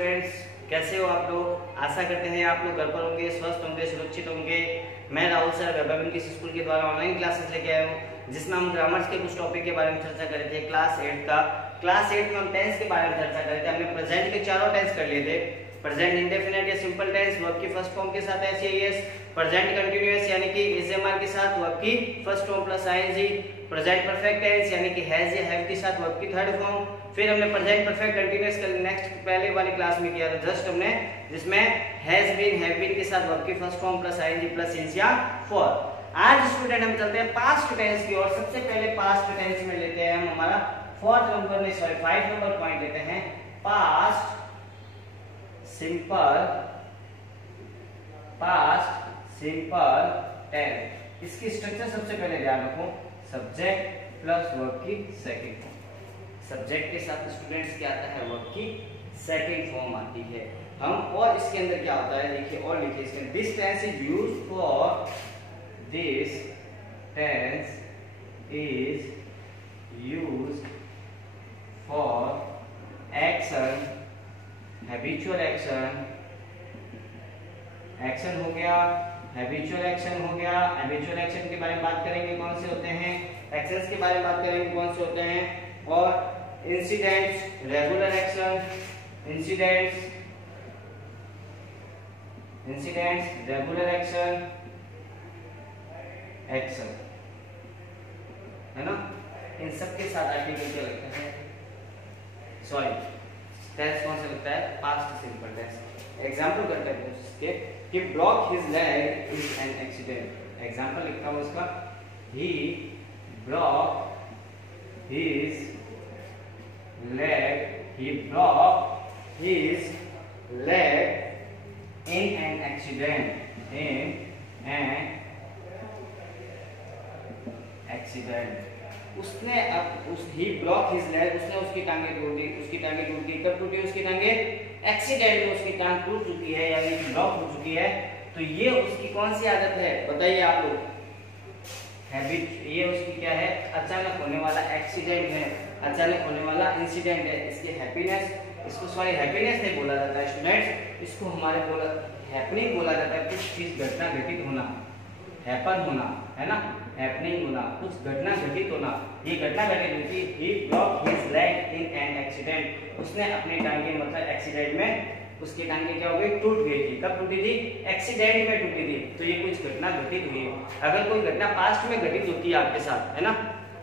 Students, कैसे हो आप लोग। आशा करते हैं आप लोग घर पर होंगे, स्वस्थ होंगे, सुरक्षित होंगे। मैं राहुल सर वैभव इंग्लिश स्कूल के द्वारा ऑनलाइन क्लासेस लेके आया हूँ, जिसमें हम ग्रामर्स के कुछ टॉपिक के बारे में चर्चा कर रहे थे। क्लास 8 का क्लास 8 में हम टेंस के बारे में चर्चा कर रहे थे। हमने प्रेजेंट के चारों टेंस कर लिए थे। प्रेजेंट इंडेफिनिट या सिंपल टेंस वर्ब की फर्स्ट फॉर्म के साथ एस, प्रेजेंट कंटीन्यूअस यानी कि एसएमआर के साथ वर्ब की first form plus ING, present perfect tense यानी कि हैज या हैव के साथ वर्ब की थर्ड फॉर्म। फिर हमने प्रेजेंट परफेक्ट कंटीन्यूअस कल नेक्स्ट पहले वाली क्लास में किया था जस्ट हमने, जिसमें हैज बीन हैव बीन के साथ वर्ब की first form plus ING plus is या फॉर। आज स्टूडेंट हम चलते हैं पास्ट टेंस की ओर। सबसे पहले पास्ट टेंस में लेते हैं हम हमारा 5 नंबर पॉइंट लेते हैं। Past simple tense. इसकी स्ट्रक्चर सबसे पहले ध्यान रखो, सब्जेक्ट प्लस वर्ब की सेकंड फॉर्म। सब्जेक्ट के साथ स्टूडेंट्स क्या आता है, वर्ब की सेकंड फॉर्म आती है। हम और इसके अंदर क्या होता है देखिए, और लिखिए इसके अंदर this tense is used for action, habitual action हो गया, हैबिचुअल एक्शन हो गया। हैबिचुअल एक्शन के बारे में बात करेंगे कौन से होते हैं, एक्शंस के बारे में बात करेंगे कौन से होते हैं, और incidents, regular action, incidents, regular action है ना। इन सब के साथ आर्टिकल क्या लगता है, सॉरी टेंस कौन सा लगता है, पास्ट सिंपल टेंस। एग्जांपल करते हैं इसके कि broke his leg is an accident. Example लिखता हूं इसका, he broke his leg in an accident। उसने he blocked his leg, उसने उसकी टांगे तोड़ दी। उसकी टांगे टूट गई, कब टूटी उसकी टांगे, एक्सीडेंट में उसकी टांग टूट चुकी है यानी कि ब्लॉक हो चुकी है। तो ये उसकी कौन सी आदत है बताइए आप लोग, हैबिट। ये उसकी क्या है, अचानक होने वाला एक्सीडेंट है, अचानक होने वाला इंसिडेंट है। इसकी हैप्पीनेस नहीं बोला जाता है स्टूडेंट्स, इसको हमारे हैपनिंग बोला जाता है। कुछ चीज घटना घटित होना, हैपन होना है ना, हैपनिंग होना, कुछ घटना घटित होना। ये घटना घटित हुई थी, he blocked his leg in an accident। उसने अपनी टांगे मतलब एक्सीडेंट में उसकी टांगे क्या हो गई, टूट गई थी। कब टूटी थी, एक्सीडेंट में टूटी थी। तो ये कुछ घटना घटित हुई है। अगर कोई घटना पास्ट में घटित होती है आपके साथ, है ना,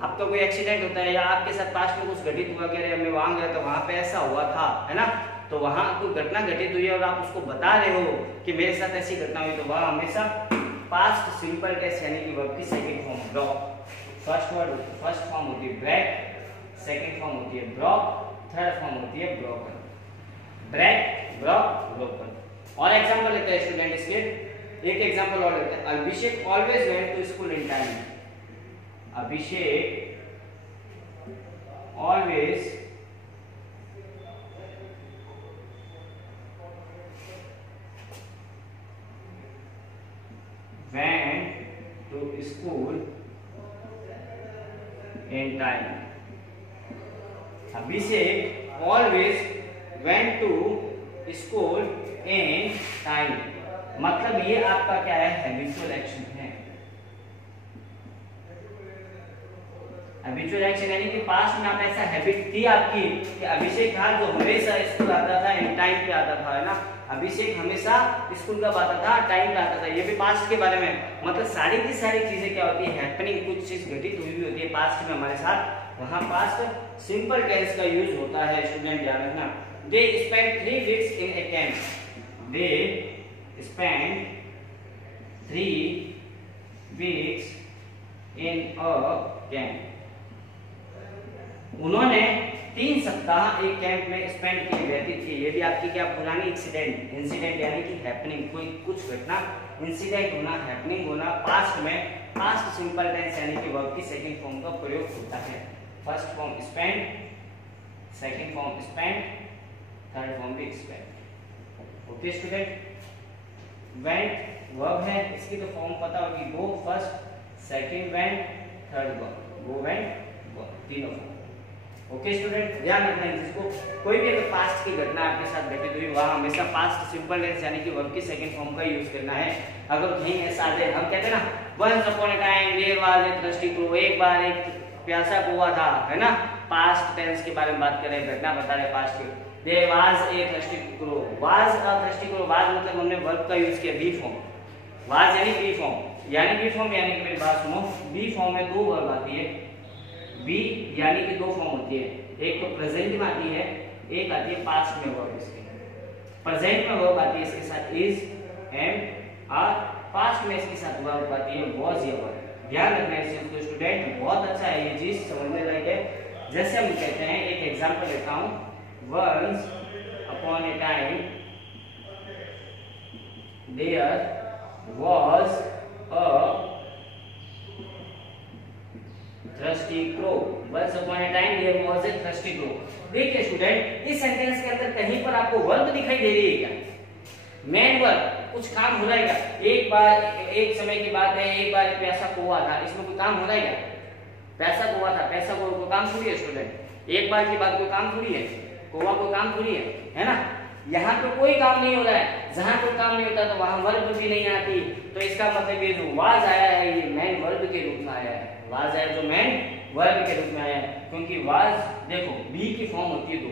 आपका कोई एक्सीडेंट होता है या आपके साथ पास्ट में कुछ घटित हुआ, कह रहे मैं वहां गया तो वहां पे ऐसा हुआ था, है ना, तो वहां कोई घटना घटित हुई है और आप उसको बता रहे हो कि मेरे साथ ऐसी घटना हुई, तो वह हमेशा पास्ट सिंपल टेंस यानी कि वर्ब की second form block. First form होती है ब्रेक, सेकंड फॉर्म होती है ब्लॉक, थर्ड फॉर्म होती है ब्रोकन। Break, broke, broken. और एग्जांपल लेते हैं स्टूडेंट इसके, एक एग्जांपल और लेते हैं। Abhishek always went to school in time. Abhishek always went to school in time। Abhishek always went to school in time। मतलब ये आपका क्या है, हैबिचुअल एक्शन है। हैबिचुअल एक्शन यानी कि पास्ट में आप ऐसा हैबिट थी आपकी कि अभिषेक था जो हमेशा स्कूल आता था, इन टाइम पे आता था, है ना। अभिषेक हमेशा स्कूल कब आता था, टाइम पे आता था। ये भी पास्ट के बारे में, मतलब सारी की सारी चीजें क्या होती है, हैपनिंग, कुछ चीज घटित हुई होती है पास्ट में हमारे साथ, वहां पास्ट सिंपल टेंस का यूज होता है। स्टूडेंट ध्यान रखना। They spend 3 weeks in A camp. They spend 3 weeks in a camp. उन्होंने 3 सप्ताह एक कैंप में स्पेंड किए व्यतीत किए। ये भी आपकी क्या पुरानी इंसिडेंट यानी कि हैपनिंग, कोई कुछ घटना इंसिडेंट होना, हैपनिंग होना पास्ट में। पास्ट सिंपल टेंस यानी कि वर्ब की सेकंड फॉर्म का प्रयोग होता है। First form spend, second form spend, third form भी spend. Okay student. Went verb है, इसकी तो फॉर्म पता होगी, go first, second went, third go, go went go, तीनों फॉर्म। ओके स्टूडेंट, ध्यान रखना है जिसको कोई भी अगर पास्ट की घटना आपके साथ घटित हुई वहां हमेशा पास्ट सिंपल टेंस यानी कि वर्ब की सेकंड फॉर्म का यूज करना है। अगर कहीं ऐसा आ जाए, हम कहते हैं ना once upon a time there was a thirsty crow, एक बार एक प्यासा कौवा था, है ना। पास्ट टेंस के बारे में बात कर रहे हैं, घटना बता रहे हैं पास्ट की। There was a thirsty crow, was a thirsty crow, was मतलब हमने वर्ब का यूज किया बी फॉर्म, वाज यानी बी फॉर्म, यानी बी फॉर्म यानी कि मेरी बात सुनो, बी फॉर्म में दो वर्ब आती है, बी यानी कि दो फॉर्म होती है, एक तो प्रेजेंट में आती है, एक आती है पास्ट में वर्ब। इसके प्रेजेंट में वर्ब आती है इसके साथ इज, एम, आर, पास्ट में इसके साथ वर्ब आती है वाज या वर। ध्यान रखना है इस चीज को स्टूडेंट, बहुत अच्छा है ये चीज, समझने लायक है। जैसे हम कहते हैं, एक एग्जांपल लेता हूं, once upon a time there was a thirsty crow, once upon a time there was a thirsty crow। देखिए स्टूडेंट, इस सेंटेंस के अंदर कहीं पर आपको वर्ब दिखाई दे रही है क्या? मेन वर्ब, कुछ काम हो रहा है क्या? एक बार, एक समय की बात है, एक बार प्यासा कौवा था, इसमें कोई काम हो रहा है क्या? प्यासा कौवा था, प्यासा कौवा को काम थोड़ी है स्टूडेंट, एक बार की बात कोई काम थोड़ी है, कौवा को काम थोड़ी है ना। यहाँ पे कोई काम नहीं हो रहा है, जहां कोई काम नहीं होता तो वहां वर्ब भी नहीं आती, तो इसका मतलब ये जो वाज आया है ये मेन वर्ब के रूप में आया है, वाज आया जो मेन वर्ब के रूप में आया है, क्योंकि वाज देखो बी की फॉर्म होती है दो,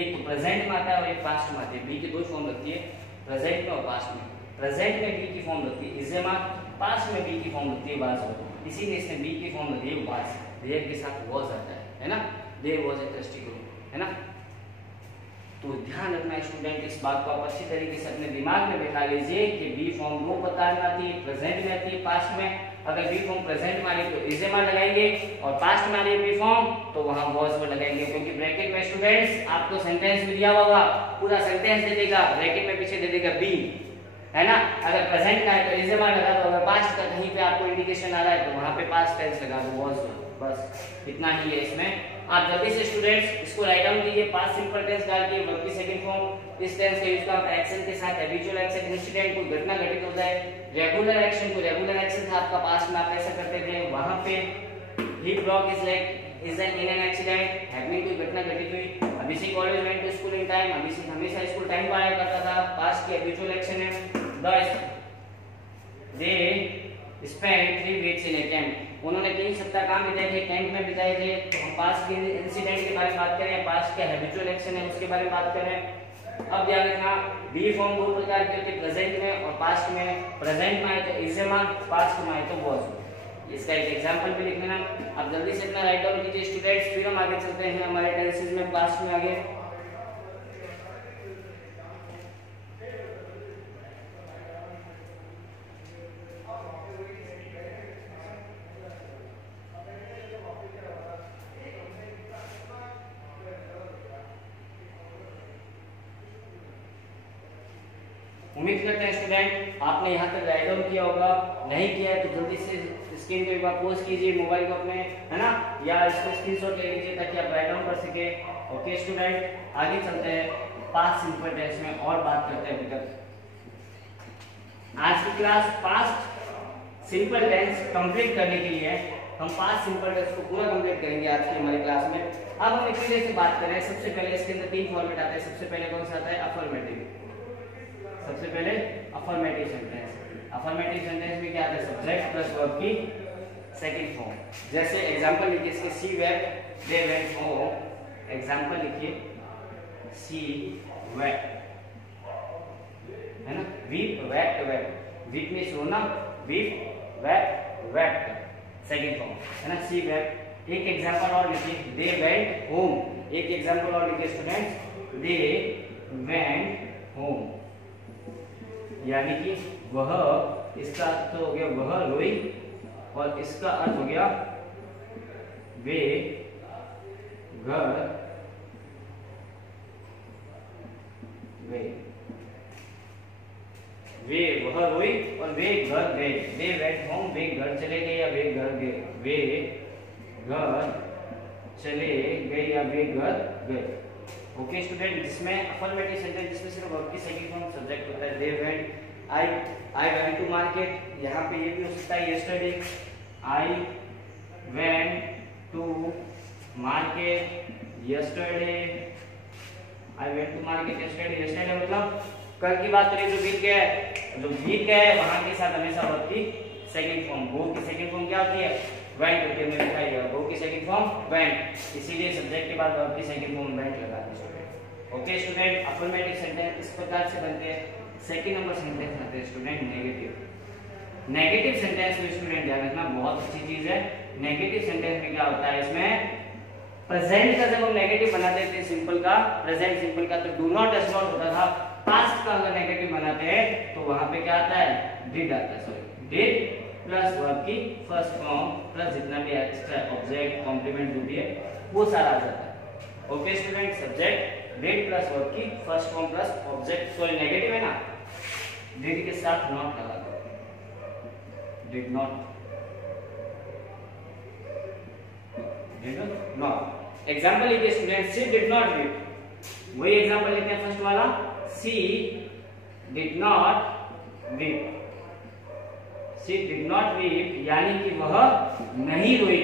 एक तो प्रेजेंट में आता है और एक पास्ट में आती है। बी की दो फॉर्म लगती है, प्रेजेंट में और पास्ट में। प्रेजेंट में बी की फॉर्म लगती है इज ए मार्क, पास्ट में बी की फॉर्म लगती है वाज, इसीलिए इसने बी की फॉर्म लगी है वाज, देयर के साथ वाज आता है ना, there was a thirsty crow, है ना। तो ध्यान रखना स्टूडेंट, इस बात को आप अच्छी तरीके से अपने दिमाग में बिठा लीजिए कि बी फॉर्म दो प्रकार में आती है, प्रेजेंट में आती है, पास्ट में। अगर बी फॉर्म प्रेजेंट में आ रही तो इज ए मार लगाएंगे, और पास्ट में आ रही है बी फॉर्म तो वहां वाज पर लगाएंगे, क्योंकि ब्रैकेट में स्टूडेंट्स आपको सेंटेंस भी दिया होगा, पूरा सेंटेंस दे देगा, ब्रैकेट में पीछे दे देगा बी, है ना। अगर प्रेजेंट का है तो इज ए मार लगा दो, अगर पास्ट का कहीं पे आपको इंडिकेशन आ रहा है तो वहां पे पास्ट टेंस लगा दो वाज, बस इतना ही है इसमें। आप जल्दी से स्टूडेंट्स इसको राइट डाउन कीजिए, पास्ट सिंपल टेंस डाल के वर्ब की सेकंड फॉर्म, इस टेंस का यूज करते हैं एक्शन के साथ, हैबिचुअल एक्शन, इंसिडेंट कोई घटना घटित होता है, रेगुलर एक्शन को रेगुलर एक्शन था आपका पास्ट में, आप ऐसा करते थे, वहां पे ही broke is like is an in an accident, happening कोई घटना घटित हुई। Abhishek always went to school in time, Abhishek हमेशा स्कूल टाइम पर आया करता था, पास्ट की हैबिचुअल एक्शन है। They spend 3 weeks in A camp, उन्होंने 3 सप्ताह काम बिताए थे, कैंप में बिताए थे। तो हम पास्ट के इंसिडेंट के बारे में बात करें, पास्ट का हैबिचुअल एक्शन है उसके बारे में बात करें। अब ध्यान रखना, बी फॉर्म दो प्रकार की होती है, प्रेजेंट में और पास्ट में। प्रेजेंट में आए तो इज ए मार्क, पास्ट में आए तो वाज। इसका एक एग्जांपल भी लिख लेना। अब जल्दी से अपना राइट डाउन कीजिए स्टूडेंट्स, फिर हम आगे चलते हैं हमारे टेंसेस में, पास्ट में आगे। उम्मीद करते हैं स्टूडेंट आपने यहाँ तक राइट डाउन किया होगा, नहीं किया है तो जल्दी से स्क्रीन को एक बार पॉज कीजिए मोबाइल को अपने, है ना, या इसको स्क्रीनशॉट ले लीजिए ताकि आप राइट डाउन कर सके। ओके स्टूडेंट, आगे चलते हैं पास्ट सिंपल टेंस में और बात करते हैं। अभी तक आज की class past simple tense complete करने के लिए हम पास्ट सिंपल टेंस को पूरा कंप्लीट करेंगे आज की हमारी क्लास में। अब हम एक से बात करें, सबसे पहले इसके अंदर 3 फॉर्मेट आते हैं। सबसे पहले कौन सा आता है? अफर्मेटिव। सबसे पहले अफर्मेटिव सेंटेंस। अफर्मेटिव सेंटेंस में क्या आता है? सब्जेक्ट प्लस वर्ब की सेकंड फॉर्म। जैसे एग्जांपल लिखिए इसके, she went they went home. Example लिखिए, सी वेंट, है ना, वीप वेट वेट। वीप में सोना, weep wept wept second form, है ना, सी वेंट। एक एग्जांपल और लिखिए, दे वेंट होम। एक एग्जांपल और लिखिए स्टूडेंट्स, दे वेंट होम, यानी कि वह, इसका अर्थ हो गया वह रोई और इसका अर्थ हो गया वे घर गए। वे, वह रोई और वे घर गए। दे वेंट होम, वे घर चले गए या वे घर गए। वे घर चले गए या वे घर गए। ओके स्टूडेंट, जिसमें अफर्मेटिव सेंटेंस जिसमें सिर्फ वर्ब की सेकंड फॉर्म सब्जेक्ट होता है। They went, I went to market. यहाँ पे ये भी हो सकता है yesterday, I went to market yesterday, I went to market yesterday. Yesterday मतलब कल की बात करें जो बीत गया है, जो बीत गया है वहां के साथ हमेशा वर्ब की सेकंड फॉर्म, गो की सेकंड फॉर्म क्या होती है, वेंट होती है। मैंने लिखा है गो की सेकंड फॉर्म वेंट, इसीलिए सब्जेक्ट के बाद वर्ब की सेकंड फॉर्म वेंट लगा दी student. Okay student, affirmative sentence इस प्रकार से बनते हैं। सेकंड नंबर सेंटेंस आते हैं स्टूडेंट नेगेटिव। नेगेटिव सेंटेंस में स्टूडेंट ध्यान रखना बहुत अच्छी चीज है। नेगेटिव सेंटेंस में क्या होता है, इसमें प्रेजेंट का जब हम नेगेटिव बनाते थे सिंपल का, प्रेजेंट सिंपल का, तो डू नॉट डज नॉट होता था। पास्ट का अगर नेगेटिव बनाते हैं तो वहां पे क्या आता है, डिड आता है। सॉरी, डिड प्लस वर्ब की फर्स्ट फॉर्म प्लस जितना भी एक्स्ट्रा ऑब्जेक्ट कॉम्प्लीमेंट जो भी है वो सारा आ जाता है। Okay student, subject did plus verb की first form plus object, sorry negative है ना, डिड के साथ नॉट लगा दो, did not, did not. Example लिखिए student, she did not weep, वही एग्जांपल लेते हैं फर्स्ट वाला, she did not weep. She did not weep यानी कि वह नहीं रोई।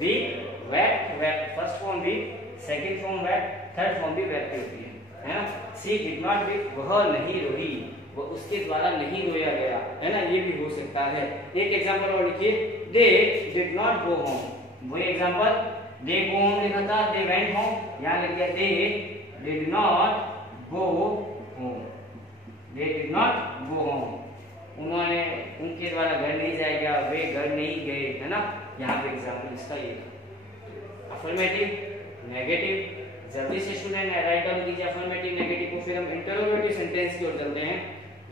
Weep wept, wept first form weep, second form wept, third form भी वेट की होती है ना। शी डिड नॉट वीप, वह नहीं रोई, वो उसके द्वारा नहीं रोया गया, है ना, ये भी हो सकता है। एक एग्जांपल और लिखिए, they did not go home, वही एग्जांपल, दे गो होम लिखा था, दे वेंट होम, यहां लिख दिया they did not go home, they did not go home, उन्होंने, उनके द्वारा घर नहीं जाया गया, वे घर नहीं गए, है ना। यहाँ पे एग्जाम्पल इसका ये अफर्मेटिव नेगेटिव। जल्दी से स्टूडेंट राइट डाउन कीजिए अफर्मेटिव नेगेटिव को, फिर हम इंटरोगेटिव सेंटेंस की ओर चलते हैं।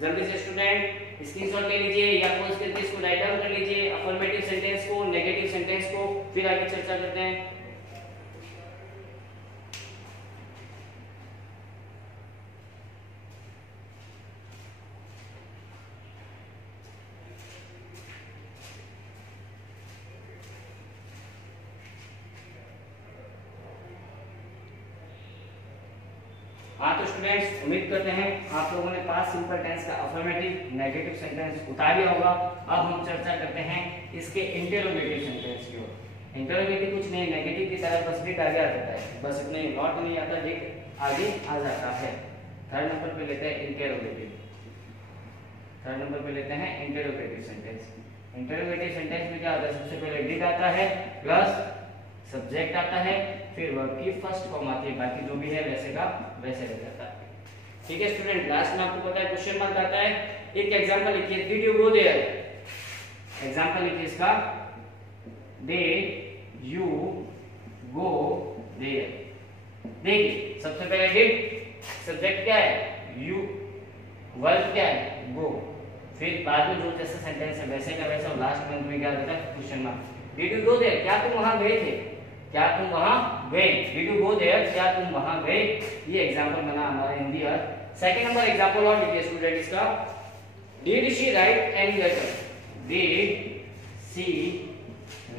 जल्दी से स्टूडेंट स्क्रीनशॉट ले लीजिए या पोस्ट करके इसको राइट डाउन कर लीजिए, अफर्मेटिव सेंटेंस को, नेगेटिव सेंटेंस को, फिर आगे चर्चा करते हैं। हाँ तो स्टूडेंट्स उम्मीद करते हैं आप लोगों ने पास्ट सिंपल टेंस का अफर्मेटिव नेगेटिव सेंटेंस उतार लिया होगा। अब हम चर्चा करते हैं इसके इंटरोगेटिव सेंटेंस की ओर। इंटरोगेटिव कुछ नहीं, नेगेटिव की तरह बस डिड आगे आ जाता है, बस इतना ही, नॉट नहीं आता, डिड आगे आ जाता है। थर्ड नंबर पे लेते हैं इंटरोगेटिव, थर्ड नंबर पे लेते हैं इंटरोगेटिव सेंटेंस। इंटरोगेटिव सेंटेंस में क्या होता है, सबसे पहले डिड आता है प्लस सब्जेक्ट आता है, फिर वर्ब की फर्स्ट फॉर्म आती है, बाकी जो भी है वैसे का वैसे रह जाता है। ठीक है स्टूडेंट, लास्ट में आपको पता है क्वेश्चन मार्क आता है। एक एग्जांपल लिखिए, did you go there, example लिखिए इसका, डिड यू गो देयर। देखिए सबसे पहले डिड, सब्जेक्ट क्या है यू, वर्ब क्या है गो, फिर बाद में जो जैसा सेंटेंस है वैसे का वैसा, लास्ट में तुम्हें क्या देता है question mark. Did you go there, क्या तुम वहां गए थे, क्या तुम वहां गए, डिड यू गो देयर, क्या तुम वहां गए। ये एग्जांपल बना हमारा हिंदी अर्थ। सेकंड नंबर एग्जांपल और लिखिए स्टूडेंट इसका, did she write any letter, did she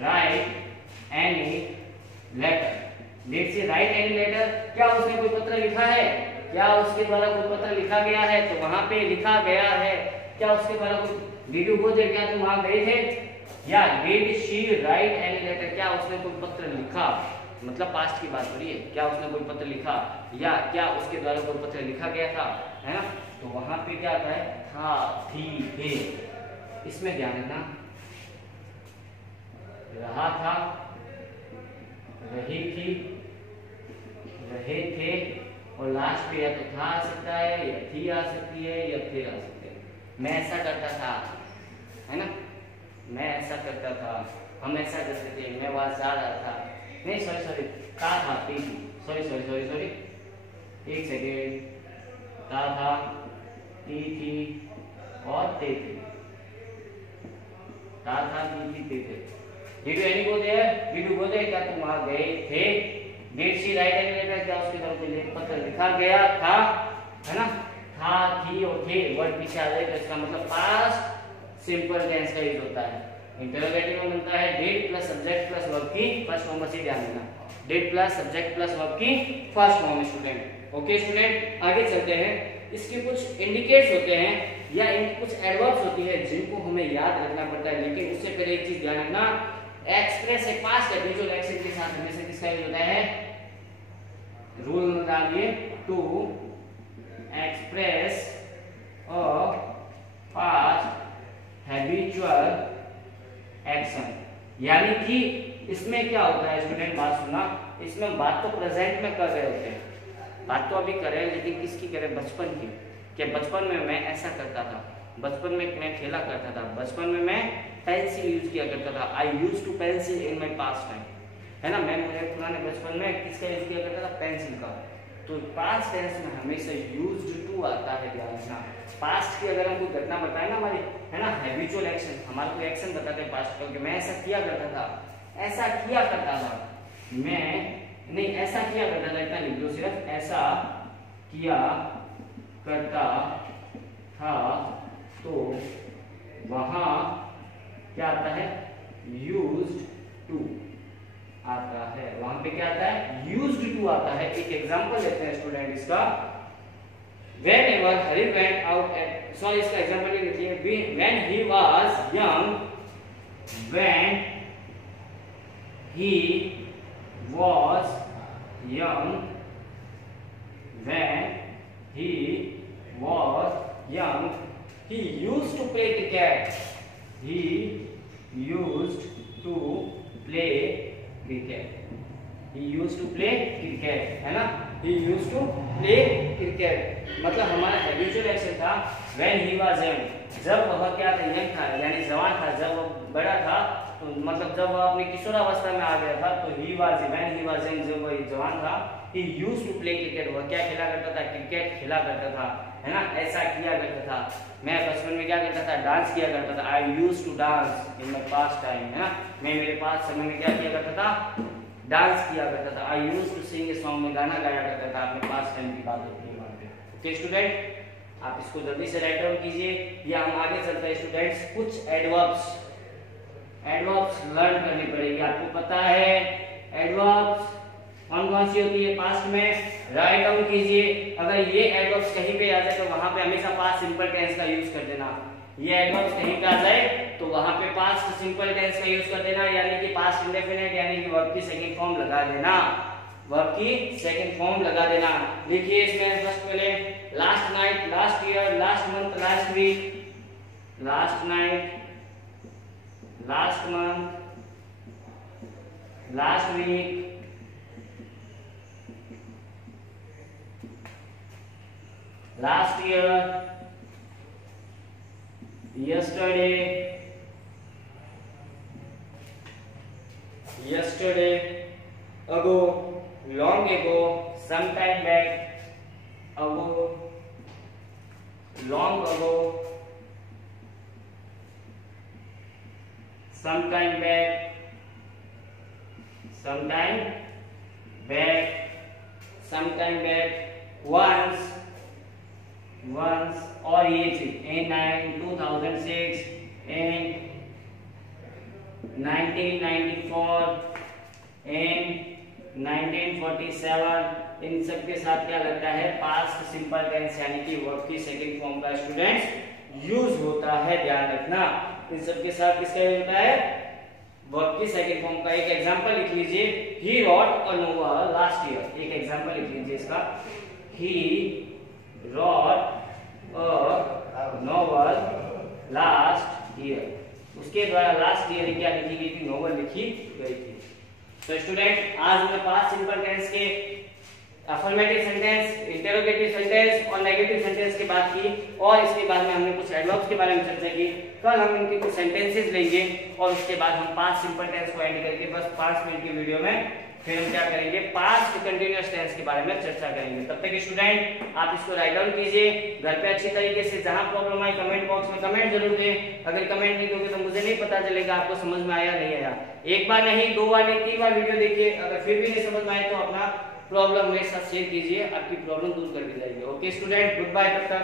write any letter, did she write any letter, क्या उसने कोई पत्र लिखा है, क्या उसके द्वारा कोई पत्र लिखा गया है, तो वहां पे लिखा गया है, क्या उसके द्वारा कोई, डिड यू गो देयर, क्या तुम वहां गए थे, या did she write any letter, क्या उसने कोई पत्र लिखा, मतलब पास्ट की बात हो रही है, क्या उसने कोई पत्र लिखा या क्या उसके द्वारा कोई पत्र लिखा गया था, है ना। तो वहां पे क्या आता है था, थी, थे, इसमें ध्यान रखना, रहा था, रही थी, रहे थे, और लास्ट पे या तो था आ सकता है या थी आ सकती है या थे आ सकते हैं। मैं ऐसा करता था, है ना, मैं ऐसा करता था, हम ऐसा करते थे, मैं वहां जा रहा था, नहीं सॉरी सॉरी, था थी, सॉरी सॉरी सॉरी सॉरी, एक सेकेंड, था थी और थे थे, था थी थे थे। Did you any go there, did you go there, क्या तुम वहां गए थे। Did she write any letter, क्या उसके तरफ से पत्र लिखा गया था, है ना। था, थी और थे वर्ड पीछे आ जाए तो इसका मतलब पास्ट सिंपल टेंस का यूज होता है। इंटरोगेटिव में बनता है did plus subject plus verb की फर्स्ट फॉर्म, बस ये ध्यान देना, did plus subject plus verb की first form student. Okay student, आगे चलते हैं। इसके कुछ इंडिकेट्स होते हैं या कुछ एडवर्ब्स होती है जिनको हमें याद रखना पड़ता है, लेकिन उससे पहले एक चीज ध्यान रखना, express a past habitual action के साथ हमेशा किसका यूज होता है, रूल डालिए, to express a past habitual action. यानी कि इसमें क्या होता है स्टूडेंट, बात सुनना, इसमें बात तो प्रेजेंट में कर रहे होते हैं, बात तो अभी कर रहे हैं, लेकिन किसकी करें, बचपन की। कि बचपन में मैं ऐसा करता था, बचपन में मैं खेला करता था, बचपन में मैं पेंसिल यूज किया करता था, I use to pencil in my past time, है ना, मैं मुझे पुराने बचपन में किसका यूज किया करता था, पेंसिल का। तो पास्ट टेंस में हमेशा यूज्ड टू आता है, ध्यान रखना। पास्ट की अगर हम कोई घटना बताए ना हमारी, है ना, हैबिचुअल एक्शन, हमारा कोई एक्शन बताते हैं पास्ट का, कि मैं ऐसा किया करता था, ऐसा किया करता था, मैं नहीं ऐसा किया करता था, इतना लिख दो सिर्फ, ऐसा किया करता था, तो वहां क्या आता है, यूज्ड टू आता है, वहां पे क्या आता है, यूज्ड टू आता है। एक एग्जांपल लेते हैं स्टूडेंट इसका, whenever Hari went out at, sorry इसका एग्जांपल ये देखिए, when he was young, when he was young, when he was young, he used to play cricket, he used to play cricket, he used to play cricket, है ना, he used to play cricket, मतलब हमारा habitual action था when he was young, जब वह क्या था, young था यानी जवान था, जब वह बड़ा था, तो मतलब जब वह अपनी किशोरावस्था में आ गया था, तो he was when he was young, जब वह जवान था, he used to play cricket, वह क्या खेला करता था, क्रिकेट खेला करता था, है ना, ऐसा किया करता था। मैं बचपन में क्या करता था, डांस किया करता था, I used to dance in my past time, है ना, मैं मेरे पास समय में क्या किया करता था, डांस किया करता था, I used to sing a song, में गाना गाया करता था, अपने पास टाइम की बात होती है वहां पे। ओके स्टूडेंट, आप इसको जल्दी से राइट डाउन कीजिए, या हम आगे चलते हैं स्टूडेंट्स, कुछ एडवर्ब्स लर्न करनी पड़ेगी। आपको पता है एडवर्ब्स कौन कौन सी होती है पास्ट में, राइट डाउन कीजिए। अगर ये एडवर्ब्स कहीं पे आ जाए तो वहां पे हमेशा पास्ट सिंपल टेंस का यूज कर देना। ये एडवर्ब्स कहीं पे आ जाए तो वहां पे पास्ट सिंपल टेंस का यूज कर देना, यानी कि पास्ट इंडेफिनिट यानी कि वर्ब की सेकंड फॉर्म लगा देना, वर्ब की सेकंड फॉर्म लगा देना। देखिए इसमें फर्स्ट पहले last night, last year, last month, last week, last night, last month, last week, last year, yesterday, ago, long ago, sometime back, ago, long ago, sometime back, once, और ये चीज in 2006, in 1994, in 1947, इन सब के साथ क्या लगता है, past simple tense यानी कि वर्ब की सेकंड फॉर्म का स्टूडेंट्स यूज होता है, ध्यान रखना। इन सब के साथ किसका यूज होता है, वर्ब की सेकंड फॉर्म का। एक एग्जांपल लिख लीजिए, he wrote a novel last year, एक एग्जांपल लिख लीजिए इसका, he wrote a novel last year, उसके द्वारा लास्ट ईयर क्या लिखी गई थी, नोवेल लिखी गई थी। तो स्टूडेंट आज हमने पास्ट सिंपल टेंस के अफर्मेटिव सेंटेंस, इंटरोगेटिव सेंटेंस और नेगेटिव सेंटेंस की बात की, और इसके बाद में हमने कुछ एडवर्ब्स के बारे में चर्चा की। कल हम इनके कुछ सेंटेंसेस लेंगे और उसके बाद हम पास्ट सिंपल टेंस को एंड करके बस 5 मिनट की वीडियो में फिर हम क्या करेंगे, पास्ट कंटीन्यूअस टेंस के बारे में चर्चा करेंगे। तब तक स्टूडेंट आप इसको राइट डाउन कीजिए घर पे अच्छी तरीके से, जहां प्रॉब्लम आई कमेंट बॉक्स में कमेंट जरूर दें। अगर कमेंट नहीं दोगे तो मुझे नहीं पता चलेगा आपको समझ में आया नहीं आया। एक बार नहीं, 2 बार नहीं, 3 बार वीडियो देखिए, अगर फिर भी नहीं समझ में आए तो अपना प्रॉब्लम मेरे साथ शेयर कीजिए, आपकी प्रॉब्लम दूर कर दी जाएगी। ओके स्टूडेंट, गुड बाय, तब तक।